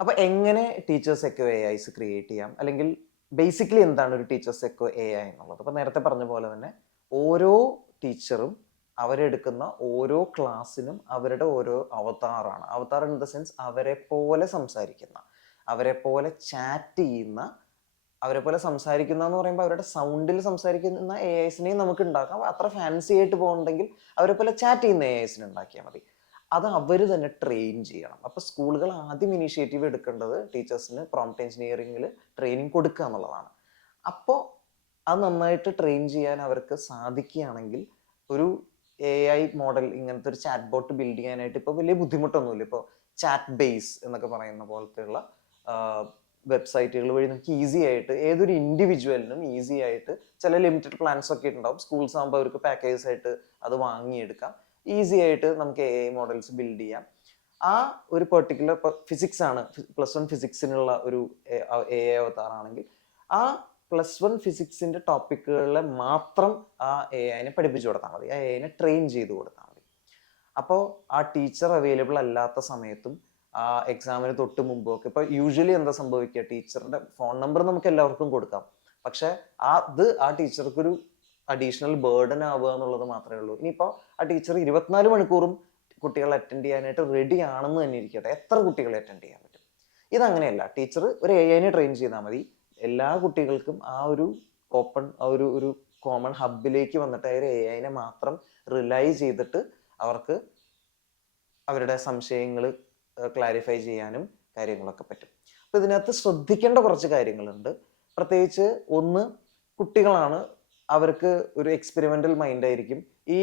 അപ്പൊ എങ്ങനെ ടീച്ചേഴ്സ് എക്കോ എ ഐസ് ക്രിയേറ്റ് ചെയ്യാം, അല്ലെങ്കിൽ ബേസിക്കലി എന്താണ് ഒരു ടീച്ചേഴ്സ് എക്കോ എ ഐ എന്നുള്ളത്? അപ്പൊ നേരത്തെ പറഞ്ഞ പോലെ തന്നെ ഓരോ ടീച്ചറും അവരെടുക്കുന്ന ഓരോ ക്ലാസ്സിനും അവരുടെ ഓരോ അവതാറാണ്. അവതാർ ഇൻ ദ സെൻസ് അവരെ പോലെ സംസാരിക്കുന്ന, അവരെ പോലെ ചാറ്റ് ചെയ്യുന്ന, അവരെ പോലെ സംസാരിക്കുന്ന എന്ന് പറയുമ്പോൾ അവരുടെ സൗണ്ടിൽ സംസാരിക്കുന്ന എ ഐസിനെയും നമുക്ക് ഉണ്ടാക്കാം. അത്ര ഫാൻസി ആയിട്ട് പോകുന്നുണ്ടെങ്കിൽ അവരെ പോലെ ചാറ്റ് ചെയ്യുന്ന എ ഐസിനെ ഉണ്ടാക്കിയാൽ മതി. അത് അവർ തന്നെ ട്രെയിൻ ചെയ്യണം. അപ്പൊ സ്കൂളുകൾ ആദ്യം ഇനീഷ്യേറ്റീവ് എടുക്കേണ്ടത് ടീച്ചേഴ്സിന് പ്രോംപ്റ്റ് എഞ്ചിനീയറിംഗിൽ ട്രെയിനിങ് കൊടുക്കുക എന്നുള്ളതാണ്. അപ്പോൾ അത് നന്നായിട്ട് ട്രെയിൻ ചെയ്യാൻ അവർക്ക് സാധിക്കുകയാണെങ്കിൽ ഒരു എ ഐ മോഡൽ, ഇങ്ങനത്തെ ഒരു ചാറ്റ് ബോട്ട് ബിൽഡ് ചെയ്യാനായിട്ട് ഇപ്പോൾ വലിയ ബുദ്ധിമുട്ടൊന്നുമില്ല. ഇപ്പോൾ ചാറ്റ് ബേസ് എന്നൊക്കെ പറയുന്ന പോലത്തെയുള്ള വെബ്സൈറ്റുകൾ വഴി നമുക്ക് ഈസി ആയിട്ട് ഏതൊരു ഇൻഡിവിജ്വലിനും ഈസി ആയിട്ട്, ചില ലിമിറ്റഡ് പ്ലാൻസ് ഒക്കെ ഉണ്ടാവും, സ്കൂൾസ് ആകുമ്പോൾ അവർക്ക് പാക്കേജ് ആയിട്ട് അത് വാങ്ങിയെടുക്കാം. ഈസി ആയിട്ട് നമുക്ക് എ ഐ മോഡൽസ് ബിൽഡ് ചെയ്യാം. ആ ഒരു പെർട്ടിക്കുലർ ഫിസിക്സ് ആണ്, +1 ഫിസിക്സിനുള്ള ഒരു എ ഐ അവതാറാണെങ്കിൽ ആ +1 ഫിസിക്സിന്റെ ടോപ്പിക്കുകളിലെ മാത്രം ആ എ ഐനെ പഠിപ്പിച്ചു കൊടുത്താൽ മതി, ആ എ ഐനെ ട്രെയിൻ ചെയ്ത് കൊടുത്താൽ മതി. അപ്പോൾ ആ ടീച്ചർ അവൈലബിൾ അല്ലാത്ത സമയത്തും ആ എക്സാമിന് തൊട്ട് മുമ്പും ഒക്കെ, ഇപ്പൊ യൂഷ്വലി എന്താ സംഭവിക്കുക, ടീച്ചറുടെ ഫോൺ നമ്പർ നമുക്ക് എല്ലാവർക്കും കൊടുക്കാം, പക്ഷെ ആ ടീച്ചർക്കൊരു അഡീഷണൽ ബേർഡൻ ആവുക എന്നുള്ളത് മാത്രമേ ഉള്ളൂ. ഇനിയിപ്പോൾ ആ ടീച്ചർ 24 മണിക്കൂറും കുട്ടികളെ അറ്റൻഡ് ചെയ്യാനായിട്ട് റെഡി ആണെന്ന് തന്നെ ഇരിക്കട്ടെ, എത്ര കുട്ടികളെ അറ്റൻഡ് ചെയ്യാൻ പറ്റും? ഇതങ്ങനെയല്ല. ടീച്ചർ ഒരു എ ഐനെ ട്രെയിൻ ചെയ്താൽ മതി, എല്ലാ കുട്ടികൾക്കും ആ ഒരു ഓപ്പൺ, ഒരു കോമൺ ഹബിലേക്ക് വന്നിട്ട് ആ ഒരു എ ഐനെ മാത്രം റിലൈ ചെയ്തിട്ട് അവർക്ക് അവരുടെ സംശയങ്ങൾ ക്ലാരിഫൈ ചെയ്യാനും കാര്യങ്ങളൊക്കെ പറ്റും. അപ്പൊ ഇതിനകത്ത് ശ്രദ്ധിക്കേണ്ട കുറച്ച് കാര്യങ്ങളുണ്ട്. പ്രത്യേകിച്ച് ഒന്ന്, കുട്ടികളാണ്, അവർക്ക് ഒരു എക്സ്പെരിമെന്റൽ മൈൻഡ് ആയിരിക്കും. ഈ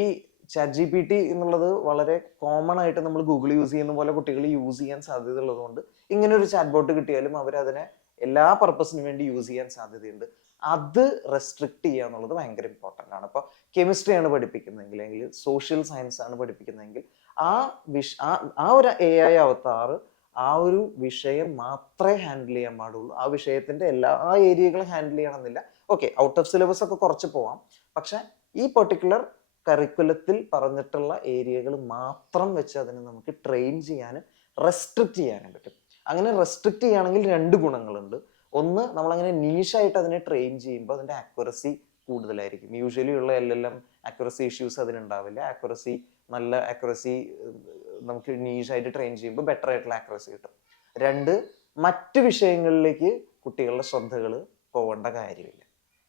ചാറ്റ് ജി പി ടി എന്നുള്ളത് വളരെ കോമൺ ആയിട്ട് നമ്മൾ ഗൂഗിൾ യൂസ് ചെയ്യുന്ന പോലെ കുട്ടികൾ യൂസ് ചെയ്യാൻ സാധ്യത ഉള്ളതുകൊണ്ട് ഇങ്ങനെ ഒരു ചാറ്റ് ബോട്ട് കിട്ടിയാലും അവരതിനെ എല്ലാ പർപ്പസിനും വേണ്ടി യൂസ് ചെയ്യാൻ സാധ്യതയുണ്ട്. അത് റെസ്ട്രിക്ട് ചെയ്യുക എന്നുള്ളത് ഭയങ്കര ഇമ്പോർട്ടൻ്റ് ആണ്. ഇപ്പോൾ കെമിസ്ട്രി ആണ് പഠിപ്പിക്കുന്നതെങ്കിൽ, അല്ലെങ്കിൽ സോഷ്യൽ സയൻസ് ആണ് പഠിപ്പിക്കുന്നതെങ്കിൽ ആ ഒരു എ ഐ അവതാർ ആ ഒരു വിഷയം മാത്രമേ ഹാൻഡിൽ ചെയ്യാൻ പാടുള്ളൂ. ആ വിഷയത്തിന്റെ എല്ലാ ഏരിയകളും ഹാൻഡിൽ ചെയ്യണമെന്നില്ല. ഓക്കെ, ഔട്ട് ഓഫ് സിലബസ് ഒക്കെ കുറച്ച് പോവാം, പക്ഷെ ഈ പെർട്ടിക്കുലർ കരിക്കുലത്തിൽ പറഞ്ഞിട്ടുള്ള ഏരിയകൾ മാത്രം വെച്ച് അതിനെ നമുക്ക് ട്രെയിൻ ചെയ്യാനും റെസ്ട്രിക്ട് ചെയ്യാനും പറ്റും. അങ്ങനെ റെസ്ട്രിക്ട് ചെയ്യുകയാണെങ്കിൽ 2 ഗുണങ്ങളുണ്ട്. ഒന്ന്, നമ്മളങ്ങനെ നീഷായിട്ട് അതിനെ ട്രെയിൻ ചെയ്യുമ്പോൾ അതിന്റെ ആക്യുറസി കൂടുതലായിരിക്കും. യൂഷ്വലി ഉള്ള LLM ആക്യുറസി ഇഷ്യൂസ് അതിനുണ്ടാവില്ല. നല്ല ആക്യുറസി നമുക്ക് നീഷായിട്ട് ട്രെയിൻ ചെയ്യുമ്പോൾ ബെറ്റർ ആയിട്ടുള്ള ആക്യുറസി കിട്ടും. 2, മറ്റ് വിഷയങ്ങളിലേക്ക് കുട്ടികളുടെ ശ്രദ്ധകൾ പോകേണ്ട കാര്യമില്ല.